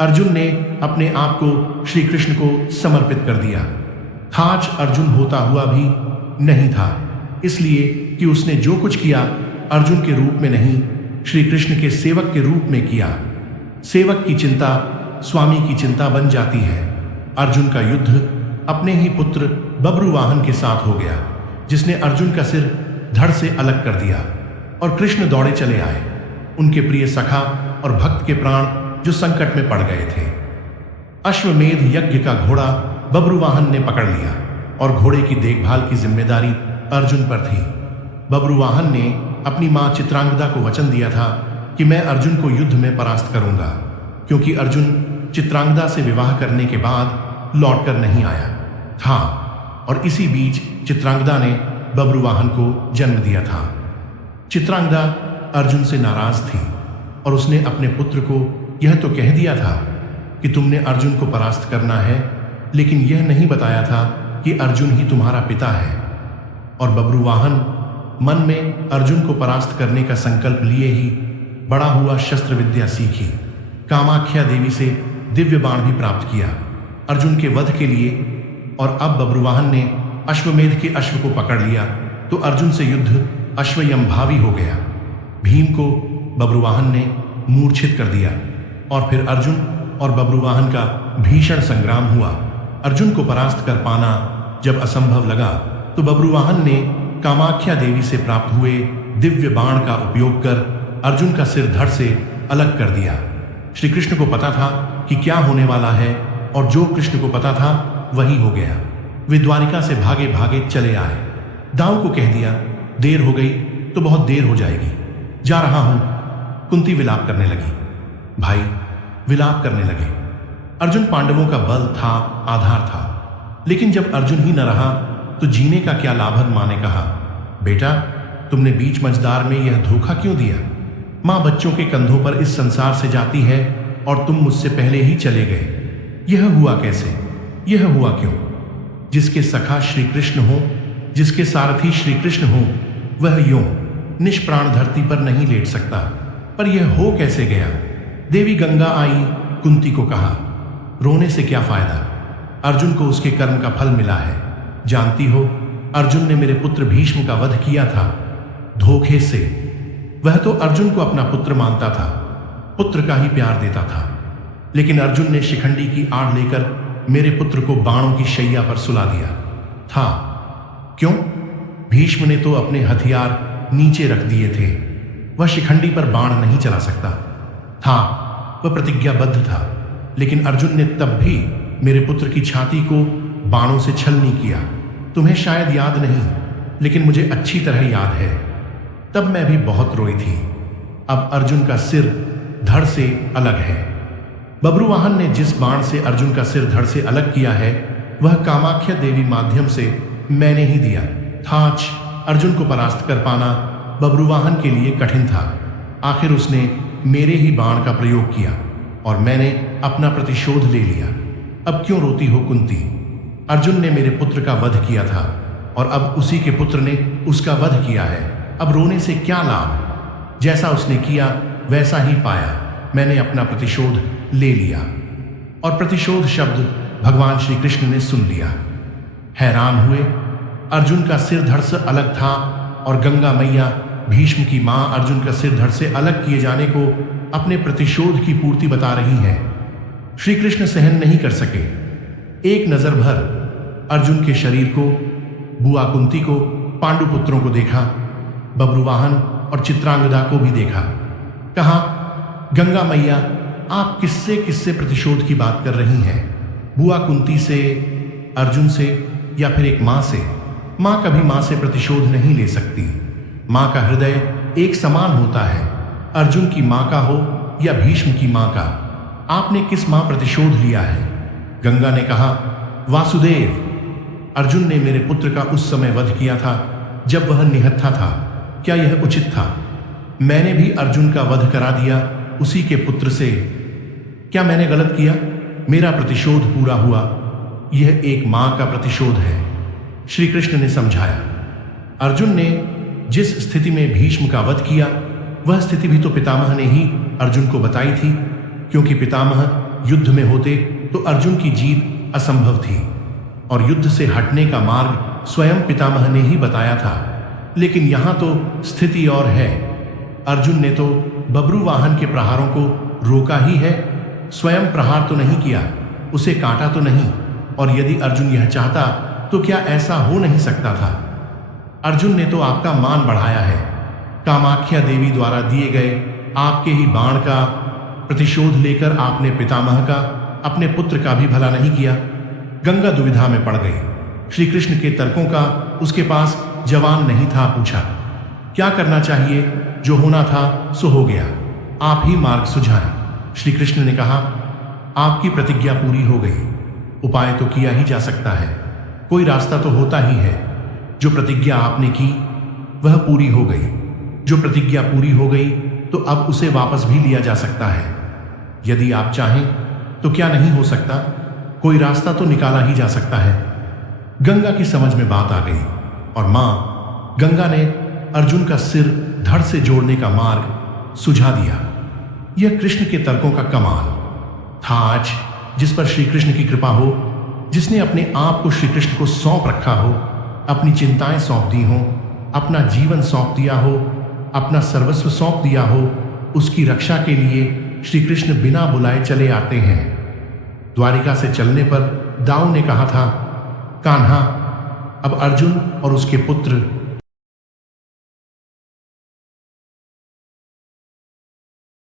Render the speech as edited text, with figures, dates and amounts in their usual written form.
अर्जुन ने अपने आप को श्री कृष्ण को समर्पित कर दिया। आज अर्जुन होता हुआ भी नहीं था, इसलिए कि उसने जो कुछ किया अर्जुन के रूप में नहीं, श्री कृष्ण के सेवक के रूप में किया। सेवक की चिंता स्वामी की चिंता बन जाती है। अर्जुन का युद्ध अपने ही पुत्र बब्रुवाहन के साथ हो गया, जिसने अर्जुन का सिर धड़ से अलग कर दिया और कृष्ण दौड़े चले आए। उनके प्रिय सखा और भक्त के प्राण जो संकट में पड़ गए थे। अश्वमेध यज्ञ का घोड़ा बब्रुवाहन ने पकड़ लिया और घोड़े की देखभाल की जिम्मेदारी अर्जुन पर थी। बब्रुवाहन ने अपनी मां चित्रांगदा को वचन दिया था कि मैं अर्जुन को युद्ध में परास्त करूंगा, क्योंकि अर्जुन चित्रांगदा से विवाह करने के बाद लौटकर नहीं आया था और इसी बीच चित्रांगदा ने बब्रुवाहन को जन्म दिया था। चित्रांगदा अर्जुन से नाराज थी और उसने अपने पुत्र को यह तो कह दिया था कि तुमने अर्जुन को परास्त करना है, लेकिन यह नहीं बताया था कि अर्जुन ही तुम्हारा पिता है। और बब्रुवाहन मन में अर्जुन को परास्त करने का संकल्प लिए ही बड़ा हुआ शस्त्र विद्या सीखी। कामाख्या देवी से दिव्य बाण भी प्राप्त किया अर्जुन के वध के लिए। और अब बब्रुवाहन ने अश्वमेध के अश्व को पकड़ लिया तो अर्जुन से युद्ध अश्वयंभावी हो गया। भीम को बब्रुवाहन ने मूर्छित कर दिया और फिर अर्जुन और बब्रुवाहन का भीषण संग्राम हुआ। अर्जुन को परास्त कर पाना जब असंभव लगा तो बब्रुवाहन ने कामाख्या देवी से प्राप्त हुए दिव्य बाण का उपयोग कर अर्जुन का सिर धड़ से अलग कर दिया। श्री कृष्ण को पता था कि क्या होने वाला है और जो कृष्ण को पता था वही हो गया। वे द्वारिका से भागे भागे चले आए। दाऊ को कह दिया, देर हो गई तो बहुत देर हो जाएगी, जा रहा हूं। कुंती विलाप करने लगी। भाई विलाप करने लगे। अर्जुन पांडवों का बल था, आधार था, लेकिन जब अर्जुन ही न रहा तो जीने का क्या लाभ। मां ने कहा, बेटा तुमने बीच मझदार में यह धोखा क्यों दिया? मां बच्चों के कंधों पर इस संसार से जाती है और तुम मुझसे पहले ही चले गए। यह हुआ कैसे? यह हुआ क्यों? जिसके सखा श्री कृष्ण हो, जिसके सारथी श्री कृष्ण हो, वह यूं निष्प्राण धरती पर नहीं लेट सकता। पर यह हो कैसे गया? देवी गंगा आई, कुंती को कहा, रोने से क्या फायदा? अर्जुन को उसके कर्म का फल मिला है। जानती हो, अर्जुन ने मेरे पुत्र भीष्म का वध किया था धोखे से। वह तो अर्जुन को अपना पुत्र मानता था, पुत्र का ही प्यार देता था, लेकिन अर्जुन ने शिखंडी की आड़ लेकर मेरे पुत्र को बाणों की शैया पर सुला दिया था। क्यों? भीष्म ने तो अपने हथियार नीचे रख दिए थे। वह शिखंडी पर बाण नहीं चला सकता था, वह प्रतिज्ञाबद्ध था। लेकिन अर्जुन ने तब भी मेरे पुत्र की छाती को बाणों से छलनी किया। तुम्हें शायद याद नहीं, लेकिन मुझे अच्छी तरह याद है। तब मैं भी बहुत रोई थी। अब अर्जुन का सिर धड़ से अलग है। बब्रुवाहन ने जिस बाण से अर्जुन का सिर धड़ से अलग किया है, वह कामाख्या देवी माध्यम से मैंने ही दिया था। अर्जुन को परास्त कर पाना बब्रुवाहन के लिए कठिन था। आखिर उसने मेरे ही बाण का प्रयोग किया और मैंने अपना प्रतिशोध ले लिया। अब क्यों रोती हो कुंती? अर्जुन ने मेरे पुत्र का वध किया था और अब उसी के पुत्र ने उसका वध किया है। अब रोने से क्या लाभ? जैसा उसने किया वैसा ही पाया। मैंने अपना प्रतिशोध ले लिया। और प्रतिशोध शब्द भगवान श्री कृष्ण ने सुन लिया। हैरान हुए। अर्जुन का सिर धड़ से अलग था और गंगा मैया भीष्म की मां अर्जुन का सिर धड़ से अलग किए जाने को अपने प्रतिशोध की पूर्ति बता रही है। श्री कृष्ण सहन नहीं कर सके। एक नजर भर अर्जुन के शरीर को, बुआ कुंती को, पांडुपुत्रों को देखा, बब्रुवाहन और चित्रांगदा को भी देखा। कहा, गंगा मैया आप किससे किससे प्रतिशोध की बात कर रही हैं? बुआ कुंती से, अर्जुन से, या फिर एक मां से? मां कभी मां से प्रतिशोध नहीं ले सकती। मां का हृदय एक समान होता है, अर्जुन की मां का हो या भीष्म की मां का। आपने किस मां प्रतिशोध लिया है? गंगा ने कहा, वासुदेव। अर्जुन ने मेरे पुत्र का उस समय वध किया था जब वह निहत्था था। क्या यह उचित था? मैंने भी अर्जुन का वध करा दिया उसी के पुत्र से। क्या मैंने गलत किया? मेरा प्रतिशोध पूरा हुआ। यह एक मां का प्रतिशोध है, श्री कृष्ण ने समझाया। अर्जुन ने जिस स्थिति में भीष्म का वध किया, वह स्थिति भी तो पितामह ने ही अर्जुन को बताई थी, क्योंकि पितामह युद्ध में होते तो अर्जुन की जीत असंभव थी और युद्ध से हटने का मार्ग स्वयं पितामह ने ही बताया था। लेकिन यहां तो स्थिति और है। अर्जुन ने तो बब्रू वाहन के प्रहारों को रोका ही है, स्वयं प्रहार तो नहीं किया, उसे काटा तो नहीं। और यदि अर्जुन यह चाहता तो क्या ऐसा हो नहीं सकता था? अर्जुन ने तो आपका मान बढ़ाया है। कामाख्या देवी द्वारा दिए गए आपके ही बाण का प्रतिशोध लेकर आपने पितामह का, अपने पुत्र का भी भला नहीं किया। गंगा दुविधा में पड़ गई। श्री कृष्ण के तर्कों का उसके पास जवाब नहीं था। पूछा, क्या करना चाहिए? जो होना था सो हो गया, आप ही मार्ग सुझाएं। श्री कृष्ण ने कहा, आपकी प्रतिज्ञा पूरी हो गई, उपाय तो किया ही जा सकता है, कोई रास्ता तो होता ही है। जो प्रतिज्ञा आपने की वह पूरी हो गई। जो प्रतिज्ञा पूरी हो गई तो अब उसे वापस भी लिया जा सकता है। यदि आप चाहें तो क्या नहीं हो सकता? कोई रास्ता तो निकाला ही जा सकता है। गंगा की समझ में बात आ गई और मां गंगा ने अर्जुन का सिर धड़ से जोड़ने का मार्ग सुझा दिया। यह कृष्ण के तर्कों का कमाल था। आज जिस पर श्री कृष्ण की कृपा हो, जिसने अपने आप को श्री कृष्ण को सौंप रखा हो, अपनी चिंताएं सौंप दी हो, अपना जीवन सौंप दिया हो, अपना सर्वस्व सौंप दिया हो, उसकी रक्षा के लिए श्री कृष्ण बिना बुलाए चले आते हैं। द्वारिका से चलने पर दाऊ ने कहा था, कान्हा, अब अर्जुन और उसके पुत्र